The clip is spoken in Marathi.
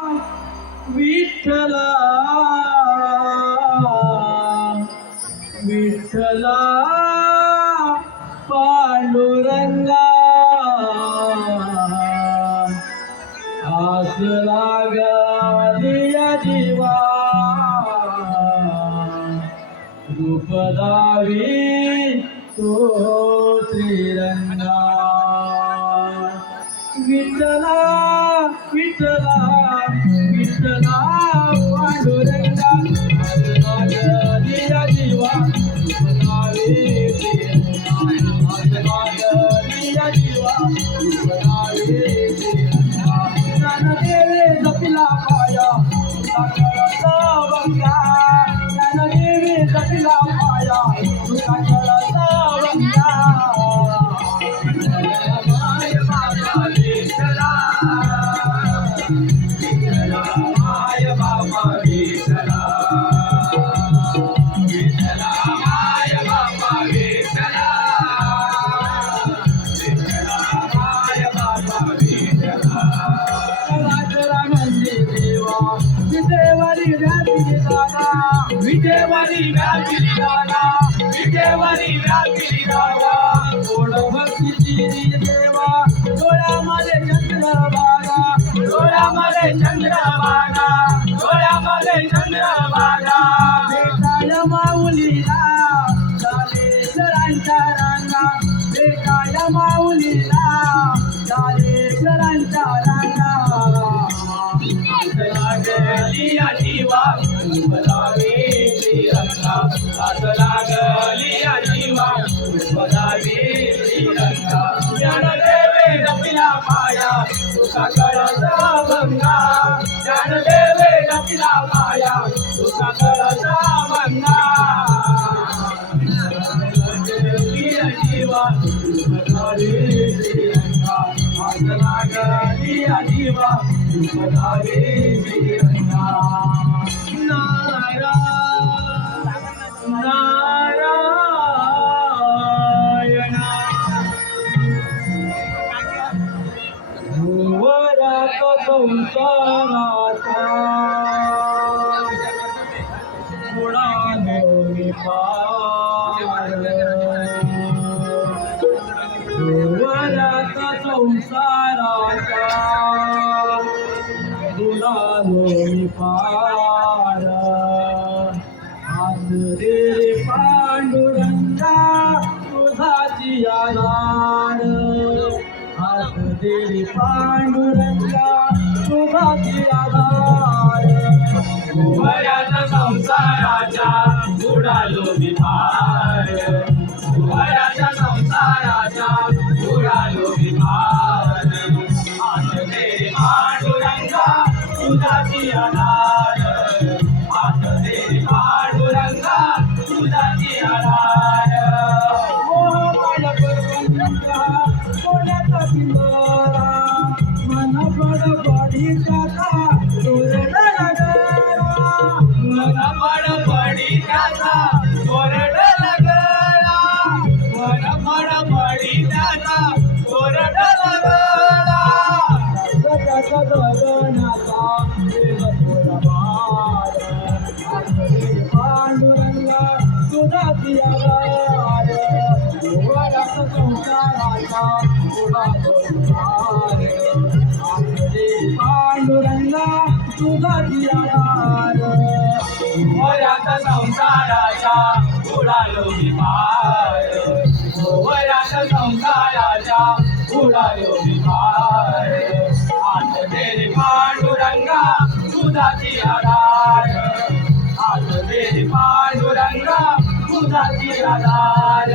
विठ्ठला विठ्ठला पांडुरंगा आस लागलिया जीवा रूप दावी तो त्रिरंगा विठ्ठला विठ्ठला विठ्ठला पांडुरंगा आस लागलिया जीवा रूप दावी आस लागलिया जीवा रूप दावी ज्ञानदेवे जपिला पाया तुझा वंगा ज्ञानदेवे जपिला पाया तुझा वंगा माय बाबा विठ्ठला विठ्ठला माय बाबा विठ्ठला विठ्ठला माय बाबा विठ्ठला विठ्ठला माय बाबा विठ्ठला विटेवारी व्यापिली दादा विटेवारी व्यापिली दादा विटेवारी व्यापिली दादा गोड भक्तीची देवा डोळ्यामध्ये चंद्रभागा डोळ्यामध्ये चंद्रभागा डोळ्यामध्ये चंद्रभागा बेटाय माऊलीला झाले सरांच्या रांगा बेटाय माऊलीला झाले सरांच्या रांगा लागलिया जीवा रूप दावी श्रीरंगा आस लागलिया जीवा रूप दावी श्रीरंगा ज्ञानदेवे जपिला पाया तुझा कळसा भंगा ज्ञानदेवे जपिला पाया तुझा कळसा भंगा लागलिया जीवा रूप दावी श्रीरंगा आस लागलिया जीवा रूप दावी श्रीरंगा नारायण भुवरात संसाराचा बुडालो मी पार भुवरात संसाराचा बुडालो मी पार आज रे पांडुरंगा तुझाची आधार आज रे पांडुरंगा तुझाची आधार भुवयाच्या संसाराच्या बुडालो मी पार भुवयाच्या संसाराच्या बुडालो मी पार आज रे पांडुरंगा तुझाची आधार आज रे पांडुरंगा तुझाची आधार मोह माया परबंधका कोणाचा पिंजरा मन बडबडी काका तोरडा लागला मन बडबडी काका तोरडा लागला मन बडबडी काका तोरडा लागला जगाचा गगनाचा पांडुरंगा तुझाची आधार भुवयाच्या संसाराचा बुडालो पांडुरंगा तुझाची आधार भुवयाच्या संसाराचा बुडालो मी पार भुवयाच्या संसाराचा बुडालो मी पार आज रे पांडुरंगा तुझाची आधार आज रे पांडुरंगा तुझाची आधार